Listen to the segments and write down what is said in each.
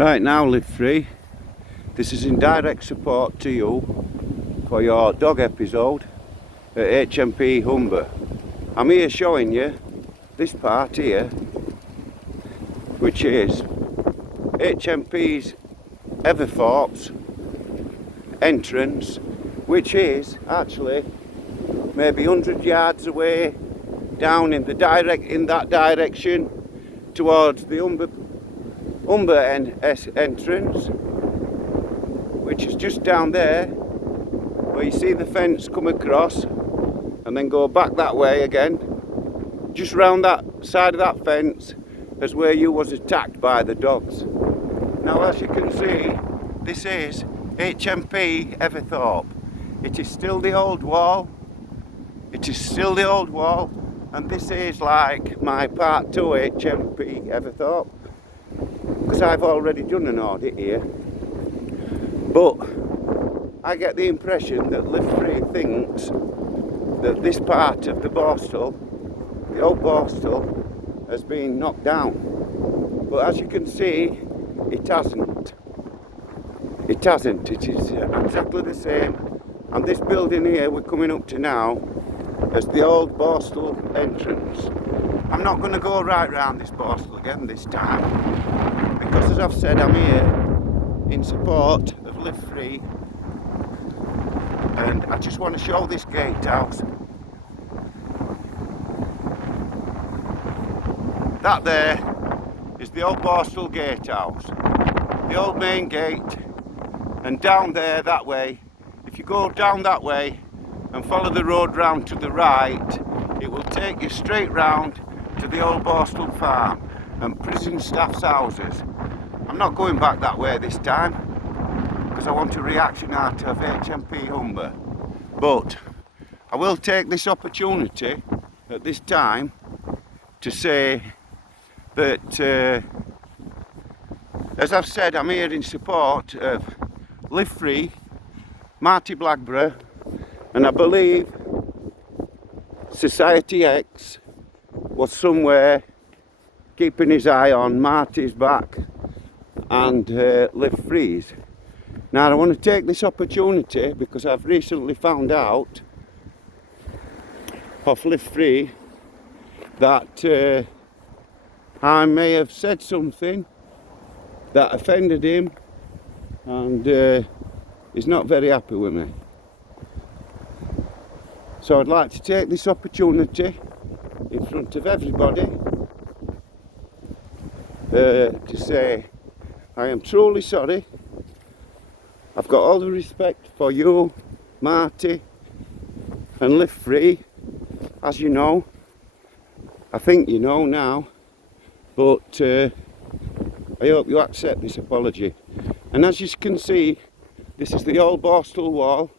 Right now, Live Free, this is in direct support to you for your dog episode at Hmp Humber. I'm here showing you this part here, which is Hmp Everthorpe's entrance, which is actually maybe 100 yards away down in that direction towards the Humber entrance, which is just down there where you see the fence come across and then go back that way again. Just round that side of that fence is where you was attacked by the dogs. Now, as you can see, this is Hmp Everthorpe. It is still the old wall. It is still the old wall, and this is like my part 2 Hmp Everthorpe, because I've already done an audit here. But I get the impression that Live Free thinks that this part of the Borstal, the old Borstal, has been knocked down. But as you can see, it hasn't. It hasn't. It is exactly the same. And this building here we're coming up to now as the old Borstal entrance. I'm not going to go right round this Borstal again this time, because as I've said, I'm here in support of Live Free, and I just want to show this gatehouse. That there is the old Borstal gatehouse, the old main gate, and down there that way, if you go down that way and follow the road round to the right, it will take you straight round to the old Borstal farm and prison staff's houses. I'm not going back that way this time because I want a reaction out of Hmp Humber, but I will take this opportunity at this time to say that as I've said, I'm here in support of Live Free, Marty Blackburn, and I believe Society X was somewhere keeping his eye on Marty's back and Live Free's. Now I want to take this opportunity because I've recently found out of Live Free that I may have said something that offended him, and he's not very happy with me. So I'd like to take this opportunity in front of everybody to say I am truly sorry. I've got all the respect for you, Marty, and Live Free, as you know. I think you know now, but I hope you accept this apology. And as you can see, this is the old Borstal wall.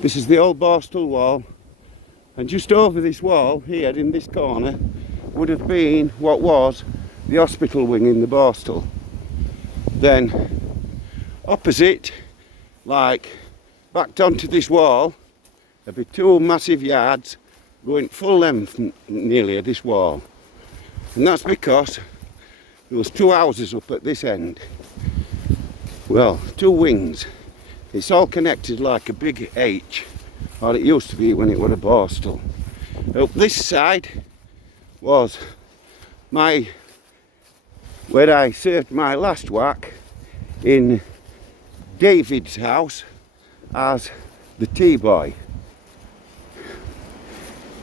This is the old Borstal wall, and just over this wall here in this corner would have been what was the hospital wing in the Borstal. Then opposite, like backed onto this wall, there'd be two massive yards going full length nearly of this wall, and that's because there was two houses up at this end. Well, two wings. It's all connected like a big H, or it used to be when it was a Borstal. Up this side was where I served my last whack in David's house as the tea boy.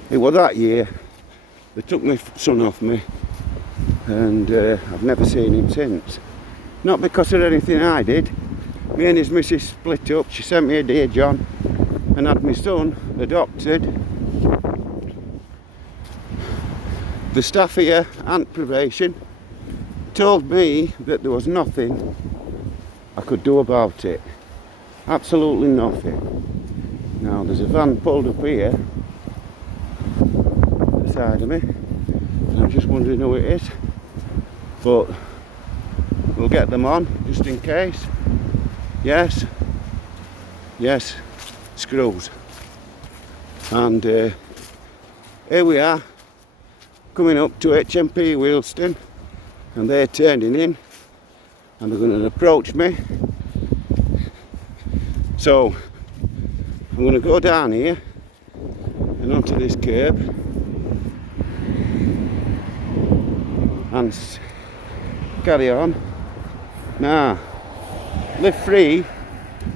It was that year they took my son off me, and I've never seen him since. Not because of anything I did. Me and his missus split up. She sent me a dear John and had my son adopted. The staff here and probation told me that there was nothing I could do about it. Absolutely nothing. Now there's a van pulled up here beside of me, and I'm just wondering who it is, but we'll get them on just in case. Yes, screws. And here we are, coming up to Hmp Wheelston, and they're turning in and they're going to approach me. So I'm going to go down here and onto this curb and carry on. Now, Live Free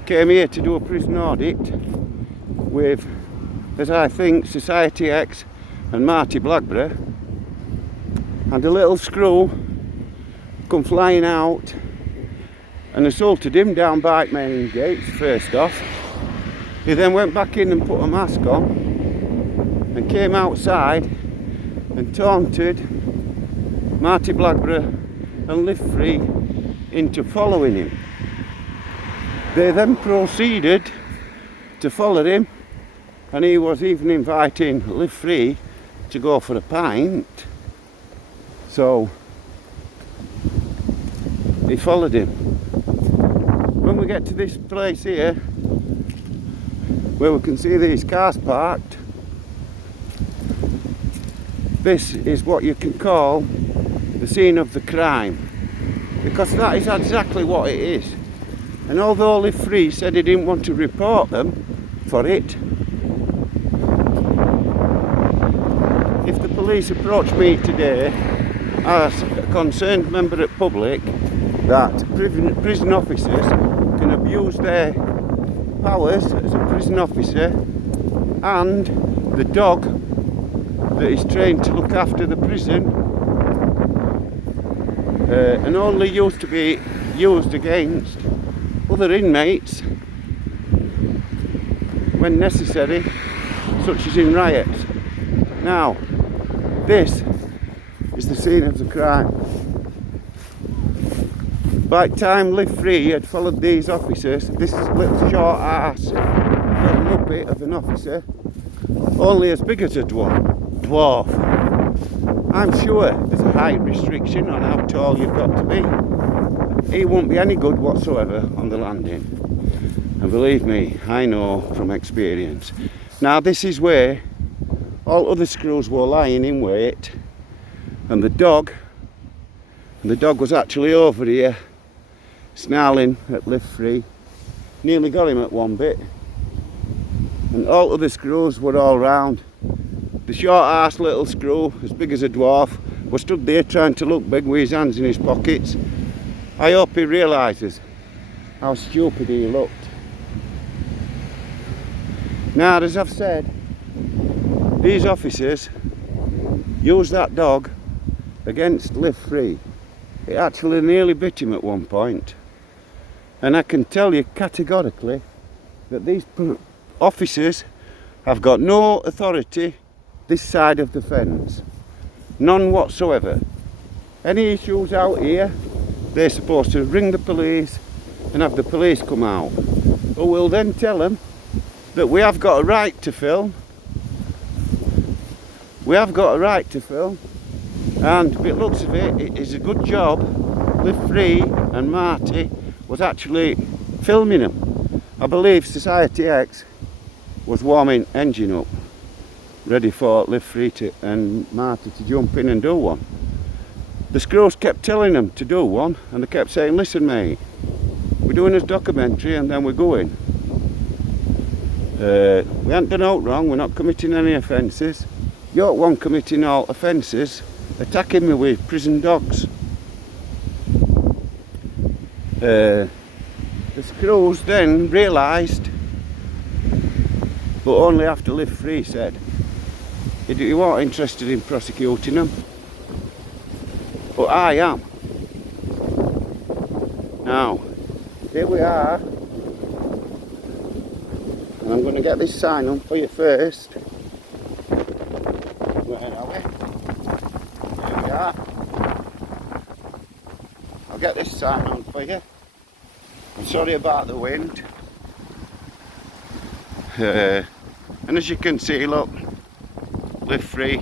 came here to do a prison audit with, as I think, Society X and Marty Blackburn, and a little screw come flying out and assaulted him down Bike Main gates first off. He then went back in and put a mask on and came outside and taunted Marty Blackburn and Live Free into following him. They then proceeded to follow him, and he was even inviting Live Free to go for a pint. So he followed him. When we get to this place here, where we can see these cars parked, this is what you can call the scene of the crime, because that is exactly what it is. And although Live Free said he didn't want to report them for it, if the police approach me today as a concerned member of the public that prison officers can abuse their powers as a prison officer, and the dog that is trained to look after the prison and only used to be used against other inmates when necessary, such as in riots. Now, this is the scene of the crime. By the time Live Free had followed these officers, this little short arse got a muppet of an officer, only as big as a dwarf. I'm sure there's a height restriction on how tall you've got to be. He won't be any good whatsoever on the landing. And believe me, I know from experience. Now this is where all other screws were lying in wait, and the dog was actually over here snarling at Live Free. Nearly got him at one bit. And all other screws were all round. The short ass little screw, as big as a dwarf, was stood there trying to look big with his hands in his pockets. I hope he realises how stupid he looked. Now, as I've said, these officers used that dog against Live Free. It actually nearly bit him at one point. And I can tell you categorically that these officers have got no authority this side of the fence. None whatsoever. Any issues out here, they're supposed to ring the police and have the police come out. Who will then tell them that we have got a right to film. We have got a right to film. And by the looks of it, it is a good job Live Free and Marty was actually filming them. I believe Society X was warming engine up, ready for Live Free and Marty to jump in and do one. The screws kept telling them to do one, and they kept saying, listen mate, we're doing this documentary and then we're going. We haven't done out wrong, we're not committing any offences. You're one committing all offences, attacking me with prison dogs. The screws then realised, but only after Live Free said, you weren't interested in prosecuting them, but I am. Now, here we are, and I'm going to get this sign on for you first. Where are we? Here we are. I'll get this sign on for you. I'm sorry about the wind. And as you can see, look, Live Free,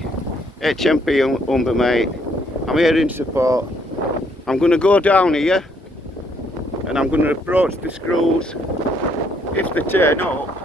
Hmp Humber, mate. I'm here in support. I'm going to go down here and I'm going to approach the screws. If they turn up,